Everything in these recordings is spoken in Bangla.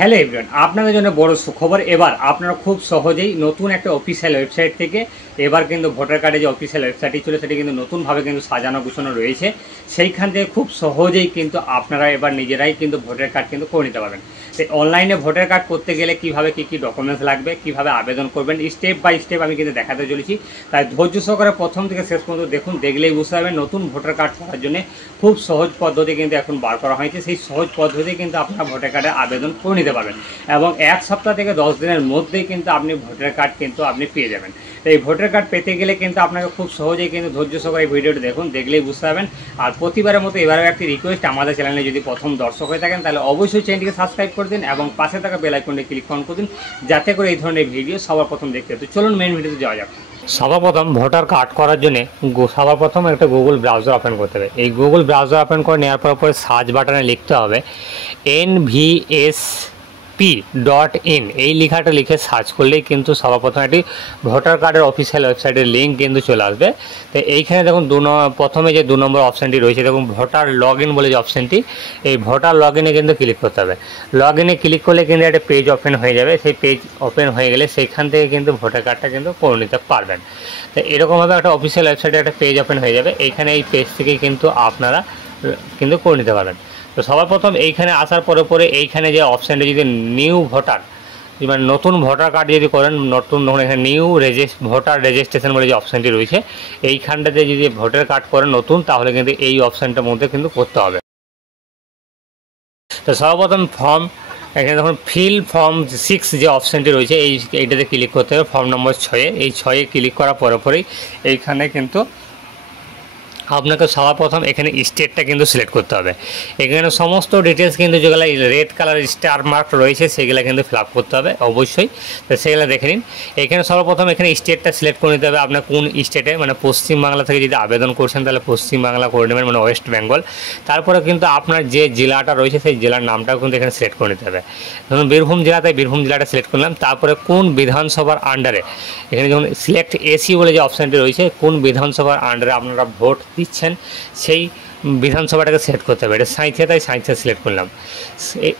হ্যালো এভরিওয়ান, আপনাদের জন্য বড় সুখবর। এবার আপনারা খুব সহজেই নতুন একটা অফিসিয়াল ওয়েবসাইট থেকে এবার কিন্তু ভোটার কার্ডের যে অফিসিয়াল ওয়েবসাইটটি ছিল সেটি কিন্তু নতুনভাবে কিন্তু সাজানো গুছানো রয়েছে। সেইখান থেকে খুব সহজেই কিন্তু আপনারা এবার নিজেরাই কিন্তু ভোটার কার্ড কিন্তু করে নিতে পারবেন। তো অনলাইনে ভোটার কার্ড করতে গেলে কীভাবে কী কী ডকুমেন্টস লাগবে, কীভাবে আবেদন করবেন, স্টেপ বাই স্টেপ আমি কিন্তু দেখাতে চলেছি। তাই ধৈর্য সহকারে প্রথম থেকে শেষ পর্যন্ত দেখুন, দেখলেই বুঝতে পারবেন নতুন ভোটার কার্ড করার জন্য খুব সহজ পদ্ধতি কিন্তু এখন বার করা হয়েছে। সেই সহজ পদ্ধতি কিন্তু আপনার ভোটার কার্ডে আবেদন করে নিতে পারবেন এবং 1 সপ্তাহ থেকে 10 দিনের মধ্যেই কিন্তু আপনি ভোটার কার্ড কিন্তু আপনি পেয়ে যাবেন। তো এই ভোটার কার্ড পেতে গেলে কিন্তু আপনাকে খুব সহজেই কিন্তু ধৈর্য সহকারে ভিডিওটি দেখুন, দেখলেই বুঝতে পারবেন। আর প্রতিবারের মতো এবারেও একটি রিকোয়েস্ট, আমাদের চ্যানেলে যদি প্রথম দর্শক হয়ে থাকেন তাহলে অবশ্যই চ্যানেলটিকে সাবস্ক্রাইব করে দিন এবং পাশে থাকা বেল আইকনটি ক্লিক করে দিন, যাতে করে এই ধরনের ভিডিও সবার প্রথম দেখতে। তো চলুন মেইন ভিডিওতে যাওয়া যাক। সবার প্রথম ভোটার কার্ড করার জন্য সবার প্রথম একটা গুগল ব্রাউজার ওপেন করতে হবে। এই গুগল ব্রাউজার ওপেন করে নেওয়ার পরে সার্চ বাটনে লিখতে হবে NVSP.in। এই লেখাটা লিখে সার্চ করলেই কিন্তু সবার প্রথমে একটি ভোটার কার্ডের অফিসিয়াল ওয়েবসাইটের লিঙ্ক কিন্তু চলে আসবে। তো এইখানে দেখুন প্রথমে যে 2 নম্বর অপশানটি রয়েছে, দেখুন ভোটার লগ ইন বলে যে অপশানটি, এই ভোটার লগ ইনে কিন্তু ক্লিক করতে হবে। লগ ইনে ক্লিক করলে কিন্তু একটা পেজ ওপেন হয়ে যাবে। সেই পেজ ওপেন হয়ে গেলে সেইখান থেকে কিন্তু ভোটার কার্ডটা কিন্তু করে নিতে পারবেন। তো এরকমভাবে একটা অফিসিয়াল ওয়েবসাইটে একটা পেজ ওপেন হয়ে যাবে। এইখানে এই পেজ থেকেই কিন্তু আপনারা কিন্তু করে নিতে পারবেন। তো সবার প্রথম এইখানে আসার পরে এইখানে যে অপশানটা যদি নিউ ভোটার, মানে নতুন ভোটার কার্ড যদি করেন, নতুন এখানে নিউ ভোটার রেজিস্ট্রেশন বলে যে অপশানটি রয়েছে, এইখানটাতে যদি ভোটার কার্ড করেন নতুন, তাহলে কিন্তু এই অপশানটার মধ্যে কিন্তু করতে হবে। তো সর্বপ্রথম ফর্ম, এখানে দেখুন ফিল ফর্ম 6 যে অপশানটি রয়েছে এইটাতে ক্লিক করতে হবে। ফর্ম নম্বর 6, এই 6-এ ক্লিক করার পরেই এইখানে কিন্তু আপনাকে সর্বপ্রথম এখানে স্টেটটা কিন্তু সিলেক্ট করতে হবে। এখানে সমস্ত ডিটেলস কিন্তু যেগুলো রেড কালারের স্টার মার্ক রয়েছে সেগুলো কিন্তু ফিল আপ করতে হবে অবশ্যই। তো সেগুলো দেখে নিন। এখানে সর্বপ্রথম এখানে স্টেটটা সিলেক্ট করে নিতে হবে। আপনার কোন স্টেটে, মানে পশ্চিমবাংলা থেকে যদি আবেদন করছেন তাহলে পশ্চিমবাংলা করে নেবেন, মানে ওয়েস্ট বেঙ্গল। তারপরে কিন্তু আপনার যে জেলাটা রয়েছে সেই জেলার নামটাও কিন্তু এখানে সিলেক্ট করে নিতে হবে। ধরুন বীরভূম জেলা, তাই বীরভূম জেলাটা সিলেক্ট করলাম। তারপরে কোন বিধানসভার আন্ডারে, এখানে যখন সিলেক্ট এসি বলে যে অপশানটি রয়েছে, কোন বিধানসভার আন্ডারে আপনারা ভোট দিচ্ছেন সেই বিধানসভাটাকে সিলেক্ট করতে হবে। এটা 37, তাই 37 সিলেক্ট করলাম।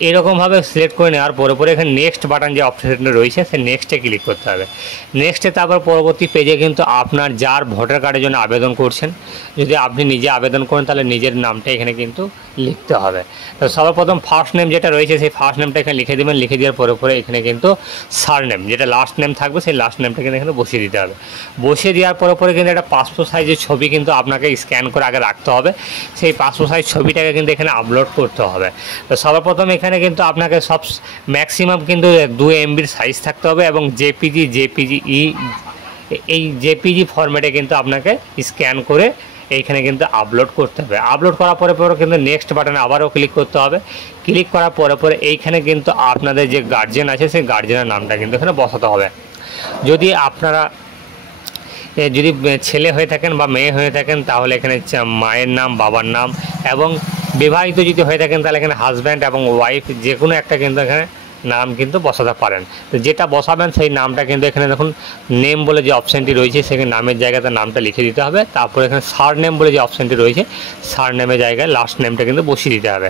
এরকমভাবে সিলেক্ট করে নেওয়ার পরে এখানে নেক্সট বাটন যে অপশানটা রয়েছে সেই নেক্সটে ক্লিক করতে হবে। নেক্সটে তারপর পরবর্তী পেজে কিন্তু আপনার যার ভোটার কার্ডের জন্য আবেদন করছেন, যদি আপনি নিজে আবেদন করেন তাহলে নিজের নামটা এখানে কিন্তু লিখতে হবে। তো সর্বপ্রথম ফার্স্ট নেম যেটা রয়েছে সেই ফার্স্ট নেমটা এখানে লিখে দেবেন। লিখে দেওয়ার পরে এখানে কিন্তু সারনেম, যেটা লাস্ট নেম থাকবে সেই লাস্ট নেমটা কিন্তু এখানে বসিয়ে দিতে হবে। বসিয়ে দেওয়ার পরে কিন্তু একটা পাসপোর্ট সাইজের ছবি কিন্তু আপনাকে স্ক্যান করে আগে রাখতে হবে। সেই পাসপোর্ট সাইজ ছবিটাকে কিন্তু এখানে আপলোড করতে হবে। তো সর্বপ্রথম এখানে কিন্তু আপনাকে সব ম্যাক্সিমাম কিন্তু 2 MB সাইজ থাকতে হবে এবং জেপিজি এই জেপিজি ফরম্যাটে কিন্তু আপনাকে স্ক্যান করে এইখানে কিন্তু আপলোড করতে হবে। আপলোড করার পরে কিন্তু নেক্সট বাটনে আবারও ক্লিক করতে হবে। ক্লিক করার পরে এইখানে কিন্তু আপনাদের যে গার্জিয়ান আছে সেই গার্জিয়ানের নামটা কিন্তু এখানে বসাতে হবে। যদি আপনারা যদি ছেলে হয়ে থাকেন বা মেয়ে হয়ে থাকেন তাহলে এখানে মায়ের নাম, বাবার নাম, এবং বিবাহিত যদি হয়ে থাকেন তাহলে এখানে হাজব্যান্ড এবং ওয়াইফ যে কোনো একটা কিন্তু এখানে নাম কিন্তু বসাতে পারেন। তো যেটা বসাবেন সেই নামটা কিন্তু এখানে দেখুন নেম বলে যে অপশানটি রয়েছে সেখানে নামের জায়গাতে নামটা লিখে দিতে হবে। তারপরে এখানে সার নেম বলে যে অপশানটি রয়েছে সার নেমের জায়গায় লাস্ট নেমটা কিন্তু বসিয়ে দিতে হবে।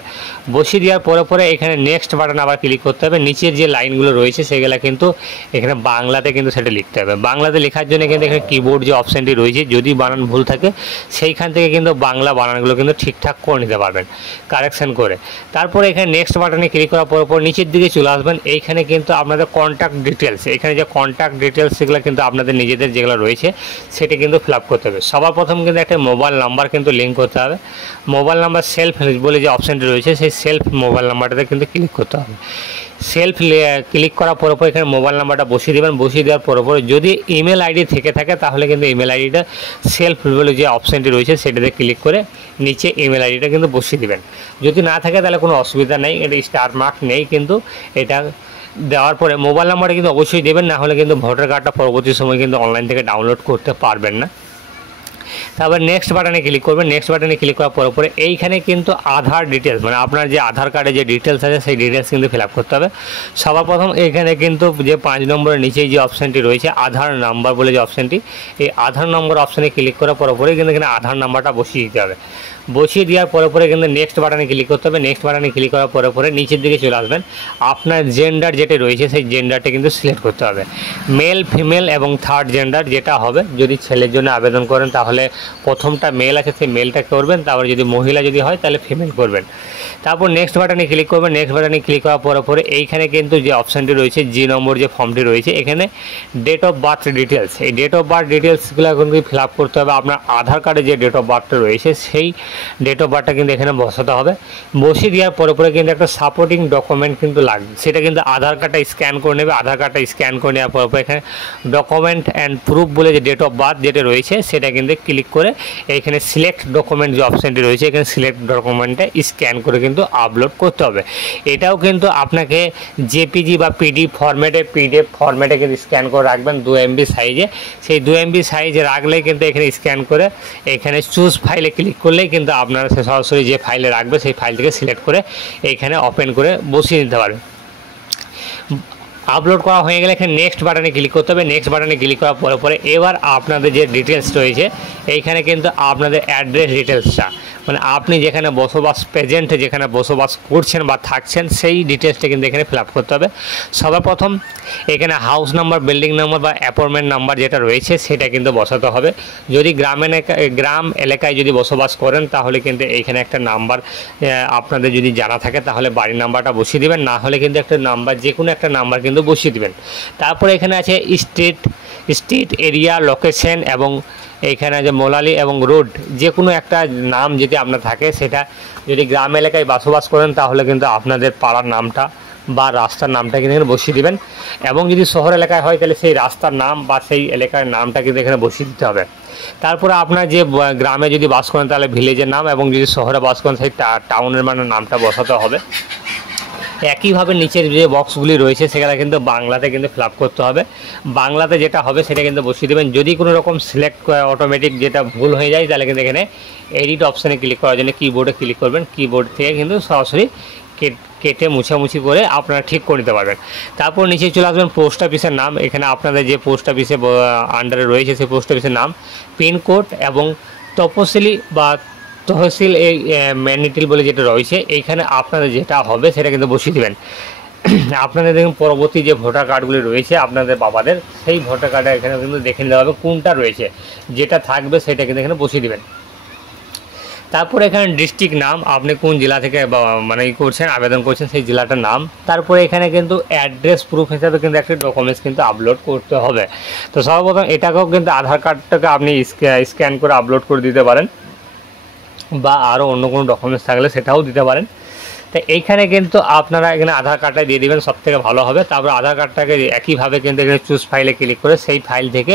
বসিয়ে দেওয়ার পরে এখানে নেক্সট বাটন আবার ক্লিক করতে হবে। নিচের যে লাইনগুলো রয়েছে সেগুলো কিন্তু এখানে বাংলাতে কিন্তু সেটা লিখতে হবে। বাংলাতে লেখার জন্য কিন্তু এখানে কিবোর্ড যে অপশানটি রয়েছে, যদি বানান ভুল থাকে সেইখান থেকে কিন্তু বাংলা বানানগুলো কিন্তু ঠিকঠাক করে নিতে পারবেন কারেকশান করে। তারপরে এখানে নেক্সট বাটনে ক্লিক করার পর নিচের দিকে চলে আসবেন। এইখানে কিন্তু আপনাদের কন্ট্যাক্ট ডিটেলস, এখানে যে কন্ট্যাক্ট ডিটেলস সেগুলো কিন্তু আপনাদের নিজেদের যেগুলো রয়েছে সেটা কিন্তু ফিল আপ করতে হবে। সবার প্রথম কিন্তু একটা মোবাইল নাম্বার কিন্তু লিঙ্ক করতে হবে। মোবাইল নাম্বার সেলফ বলে যে অপশানটি রয়েছে সেই সেলফ মোবাইল নাম্বারটাতে কিন্তু ক্লিক করতে হবে। সেলফ ক্লিক করার পর এখানে মোবাইল নাম্বারটা বসিয়ে দেবেন। বসিয়ে দেওয়ার পরে যদি ইমেল আইডি থেকে থাকে তাহলে কিন্তু ইমেল আইডিটা সেলফ বলে যে অপশানটি রয়েছে সেটাতে ক্লিক করে নিচে ইমেল আইডিটা কিন্তু বসিয়ে দেবেন। যদি না থাকে তাহলে কোনো অসুবিধা নেই, এটা স্টার মার্ক নেই, কিন্তু এটা দেওয়ার পরে মোবাইল নাম্বারটা কিন্তু অবশ্যই দেবেন, না হলে কিন্তু ভোটার কার্ডটা পরবর্তী সময় কিন্তু অনলাইন থেকে ডাউনলোড করতে পারবেন না। তারপর নেক্সট বাটনে ক্লিক করবেন। নেক্সট বাটনে ক্লিক করার পরে এইখানে কিন্তু আধার ডিটেলস, মানে আপনার যে আধার কার্ডে যে ডিটেলস আছে সেই ডিটেলস কিন্তু ফিল আপ করতে হবে। সবার প্রথম এখানে কিন্তু যে 5 নম্বরের নিচেই যে অপশানটি রয়েছে আধার নাম্বার বলে যে অপশানটি, এই আধার নম্বর অপশানে ক্লিক করার পরে কিন্তু এখানে আধার নাম্বারটা বসিয়ে দিতে হবে। বসিয়ে দেওয়ার পরে কিন্তু নেক্সট বাটনে ক্লিক করতে হবে। নেক্সট বাটনে ক্লিক করার পরে নিচের দিকে চলে আসবেন। আপনার জেন্ডার যেটা রয়েছে সেই জেন্ডারটা কিন্তু সিলেক্ট করতে হবে, মেল ফিমেল এবং থার্ড জেন্ডার যেটা হবে। যদি ছেলের জন্য আবেদন করেন তাহলে প্রথমটা মেল আছে সেই মেলটা করবেন, তারপরে যদি মহিলা যদি হয় তাহলে ফিমেল করবেন। তারপর নেক্সট বাটনে ক্লিক করবেন। নেক্সট বাটনে ক্লিক করার পরে এইখানে কিন্তু যে অপশানটি রয়েছে জি নম্বর যে ফর্মটি রয়েছে এখানে ডেট অফ বার্থ ডিটেলস, এই ডেট অফ বার্থ ডিটেলসগুলো এখন ফিল আপ করতে হবে। আপনার আধার কার্ডে যে ডেট অফ বার্থটা রয়েছে সেই ডেট অফ বার্থটা কিন্তু এখানে বসাতে হবে। বসিয়ে দেওয়ার পরে কিন্তু একটা সাপোর্টিং ডকুমেন্ট কিন্তু লাগবে, সেটা কিন্তু আধার কার্ডটা স্ক্যান করে নেবে। আধার কার্ডটা স্ক্যান করে নেওয়ার পরে এখানে ডকুমেন্ট অ্যান্ড প্রুফ বলে যে ডেট অফ বার্থ যেটা রয়েছে সেটা কিন্তু ক্লিক করে এইখানে সিলেক্ট ডকুমেন্ট যে অপশানটি রয়েছে এখানে সিলেক্ট ডকুমেন্টটা স্ক্যান করে কিন্তু আপলোড করতে হবে। এটাও কিন্তু আপনাকে জেপিজি বা পিডিএফ ফরম্যাটে কিন্তু স্ক্যান করে রাখবেন 2 MB সাইজে। সেই 2 MB সাইজে রাখলেই কিন্তু এখানে স্ক্যান করে এখানে চুজ ফাইলে ক্লিক করলেই কিন্তু আপনারা সরাসরি যে ফাইলে রাখবে সেই ফাইল থেকে সিলেক্ট করে এইখানে ওপেন করে বসিয়ে দিতে পারবেন। আপলোড করা হয়ে গেলে এখানে নেক্সট বাটনে ক্লিক করতে হবে। নেক্সট বাটনে ক্লিক করার পরে এবার আপনাদের যে ডিটেলস রয়েছে এইখানে কিন্তু আপনাদের অ্যাড্রেস ডিটেলসটা, মানে আপনি যেখানে প্রেজেন্টে যেখানে বসবাস করছেন বা থাকছেন সেই ডিটেলসটা কিন্তু এখানে ফিল আপ করতে হবে। সবার প্রথম এখানে হাউস নাম্বার, বিল্ডিং নাম্বার বা অ্যাপার্টমেন্ট নাম্বার যেটা রয়েছে সেটা কিন্তু বসাতে হবে। যদি গ্রাম এলাকায় যদি বসবাস করেন তাহলে কিন্তু এইখানে একটা নাম্বার আপনাদের যদি জানা থাকে তাহলে বাড়ির নাম্বারটা বসিয়ে দেবেন, না হলে কিন্তু একটা নাম্বার যে কোনো একটা নাম্বার কিন্তু বসিয়ে দেবেন। তারপরে এখানে আছে স্ট্রিট এরিয়া লোকেশন এবং এইখানে যে মোলালি এবং রোড যে কোনো একটা নাম যদি আপনার থাকে, সেটা যদি গ্রাম এলাকায় বসবাস করেন তাহলে কিন্তু আপনাদের পাড়ার নামটা বা রাস্তার নামটা কিন্তু এখানে বসিয়ে দেবেন, এবং যদি শহর এলাকায় হয় তাহলে সেই রাস্তার নাম বা সেই এলাকার নামটা কিন্তু এখানে বসিয়ে দিতে হবে। তারপরে আপনার যে গ্রামে যদি বাস করেন তাহলে ভিলেজের নাম, এবং যদি শহরে বাস করেন সেই টাউনের মানে নামটা বসাতে হবে। একইভাবে নিচের যে বক্সগুলি রয়েছে সেখানে কিন্তু বাংলাতে কিন্তু ফিল আপ করতে হবে। বাংলাতে যেটা হবে সেটা কিন্তু বসিয়ে দেবেন। যদি কোনো রকম সিলেক্ট অটোমেটিক যেটা ভুল হয়ে যায় তাহলে কিন্তু এখানে এডিট অপশানে ক্লিক করার জন্য কিবোর্ডে ক্লিক করবেন। কিবোর্ড থেকে কিন্তু সরাসরি কেটে মুছামুছি করে আপনারা ঠিক করে নিতে পারবেন। তারপর নিচে চলে আসবেন পোস্ট অফিসের নাম। এখানে আপনাদের যে পোস্ট অফিসে আন্ডারে রয়েছে সেই পোস্ট অফিসের নাম, পিনকোড এবং তপশিলি বা তহসিল এই ম্যানিটিল বলে যেটা রয়েছে এইখানে আপনাদের যেটা হবে সেটা কিন্তু বসিয়ে দেবেন। আপনাদের দেখুন পরবর্তী যে ভোটার কার্ডগুলি রয়েছে আপনাদের বাবাদের, সেই ভোটার কার্ডে এখানে কিন্তু দেখে নিতে হবে কোনটা রয়েছে, যেটা থাকবে সেটা কিন্তু এখানে বসিয়ে দেবেন। তারপরে এখানে ডিস্ট্রিক্ট নাম, আপনি কোন জেলা থেকে মানে করছেন আবেদন করছেন সেই জেলাটার নাম। তারপরে এখানে কিন্তু অ্যাড্রেস প্রুফ হিসাবে কিন্তু একটা ডকুমেন্টস কিন্তু আপলোড করতে হবে। তো সর্বপ্রথম এটাকেও কিন্তু আধার কার্ডটাকে আপনি স্ক্যান করে আপলোড করে দিতে পারেন, বা আরও অন্য কোনো ডকুমেন্টস থাকলে সেটাও দিতে পারেন। তো এইখানে কিন্তু আপনারা এখানে আধার কার্ডটা দিয়ে দেবেন, সবথেকে ভালো হবে। তারপর আধার কার্ডটাকে একইভাবে কিন্তু এখানে চুজ ফাইলে ক্লিক করে সেই ফাইল থেকে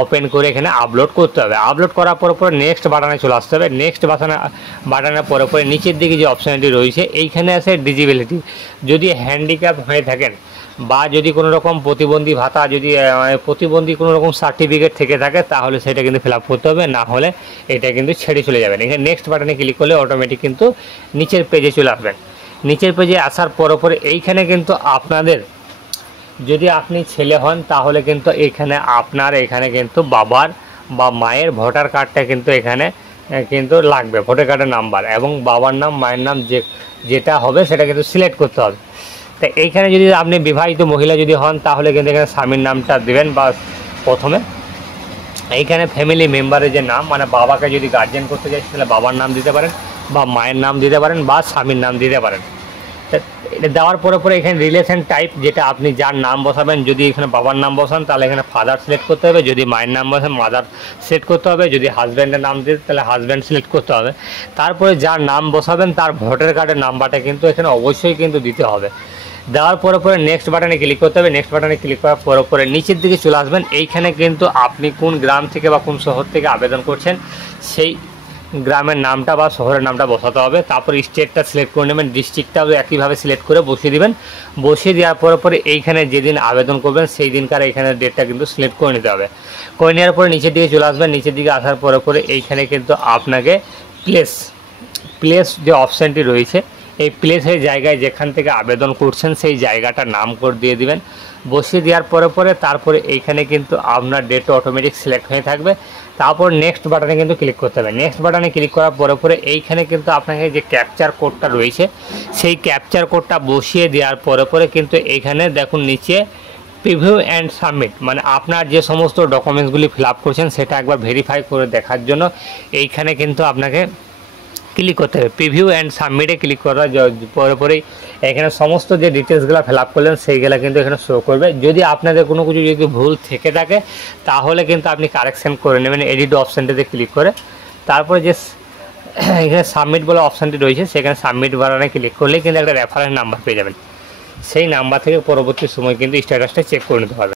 ওপেন করে এখানে আপলোড করতে হবে। আপলোড করার পরে নেক্সট বাটনে চলে আসতে হবে। নেক্সট বাটনের পরে নিচের দিকে যে অপশানটি রয়েছে এইখানে আছে ডিসেবিলিটি। যদি হ্যান্ডিক্যাপ হয়ে থাকেন বা যদি কোনো রকম প্রতিবন্ধী ভাতা, যদি প্রতিবন্ধী কোনো রকম সার্টিফিকেট থেকে থাকে তাহলে সেটা কিন্তু ফিল আপ করতে হবে, না হলে এটা কিন্তু ছেড়ে চলে যাবেন। এখানে নেক্সট বাটনে ক্লিক করলে অটোমেটিক কিন্তু নিচের পেজে চলে আসবেন। নিচের পেজে আসার পরে এইখানে কিন্তু আপনাদের যদি আপনি ছেলে হন তাহলে কিন্তু এখানে কিন্তু বাবার বা মায়ের ভোটার কার্ডটা কিন্তু এখানে কিন্তু লাগবে, ভোটার কার্ডের নাম্বার এবং বাবার নাম মায়ের নাম যেটা হবে সেটা কিন্তু সিলেক্ট করতে হবে। তো এইখানে যদি আপনি বিবাহিত মহিলা যদি হন তাহলে কিন্তু এখানে স্বামীর নামটা দেবেন, বা প্রথমে এইখানে ফ্যামিলি মেম্বারের যে নাম, মানে বাবাকে যদি গার্জিয়ান করতে চাই তাহলে বাবার নাম দিতে পারেন, বা মায়ের নাম দিতে পারেন, বা স্বামীর নাম দিতে পারেন। এটা দেওয়ার পরে এখানে রিলেশন টাইপ, যেটা আপনি যার নাম বসাবেন, যদি এখানে বাবার নাম বসান তাহলে এখানে ফাদার সিলেক্ট করতে হবে, যদি মায়ের নাম বসান মাদার সিলেক্ট করতে হবে, যদি হাজব্যান্ডের নাম দিতে তাহলে হাজব্যান্ড সিলেক্ট করতে হবে। তারপরে যার নাম বসাবেন তার ভোটার কার্ডের নাম্বারটা কিন্তু এখানে অবশ্যই কিন্তু দিতে হবে। দেওয়ার পরে নেক্সট বাটনে ক্লিক করতে হবে। নেক্সট বাটনে ক্লিক করার পরে নিচের দিকে চলে আসবেন। এইখানে কিন্তু আপনি কোন গ্রাম থেকে বা কোন শহর থেকে আবেদন করছেন সেই গ্রামের নামটা বা শহরের নামটা বসাতে হবে। তারপর স্টেটটা সিলেক্ট করে নেবেন, ডিস্ট্রিক্টটাও একইভাবে সিলেক্ট করে বসিয়ে দেবেন। বসিয়ে দেওয়ার পরে এইখানে যেদিন আবেদন করবেন সেই দিনকার এইখানে ডেটটা কিন্তু সিলেক্ট করে নিতে হবে। করে নেওয়ার পরে নিচের দিকে চলে আসবেন। নিচের দিকে আসার পরে এইখানে কিন্তু আপনাকে প্লেস যে অপশানটি রয়েছে এই প্লেসের জায়গায় যেখান থেকে আবেদন করছেন সেই জায়গাটার নাম করে দিয়ে দিবেন। বসিয়ে দেওয়ার পরে তারপরে এইখানে কিন্তু আপনার ডেট অটোমেটিক সিলেক্ট হয়ে থাকবে। তারপর নেক্সট বাটনে কিন্তু ক্লিক করতে হবে। নেক্সট বাটনে ক্লিক করার পরে এইখানে কিন্তু আপনাকে যে ক্যাপচার কোডটা রয়েছে সেই ক্যাপচার কোডটা বসিয়ে দেওয়ার পরে কিন্তু এইখানে দেখুন নিচে প্রিভিউ অ্যান্ড সাবমিট, মানে আপনার যে সমস্ত ডকুমেন্টসগুলি ফিল আপ করছেন সেটা একবার ভেরিফাই করে দেখার জন্য এইখানে কিন্তু আপনাকে ক্লিক করতে হবে। প্রিভিউ অ্যান্ড সাবমিটে ক্লিক করার পরেই এখানে সমস্ত যে ডিটেলসগুলো ফিল আপ করলেন সেইগুলো কিন্তু এখানে শো করবে। যদি আপনাদের কোনো কিছু যদি ভুল থেকে থাকে তাহলে কিন্তু আপনি কারেকশন করে নেবেন এডিট অপশানটিতে ক্লিক করে। তারপরে যে এখানে সাবমিট বলে অপশানটি রয়েছে সেখানে সাবমিট বাটনে ক্লিক করলেই কিন্তু একটা রেফারেন্স নাম্বার পেয়ে যাবেন। সেই নাম্বার থেকে পরবর্তী সময় কিন্তু স্ট্যাটাসটা চেক করে নিতে পারবেন।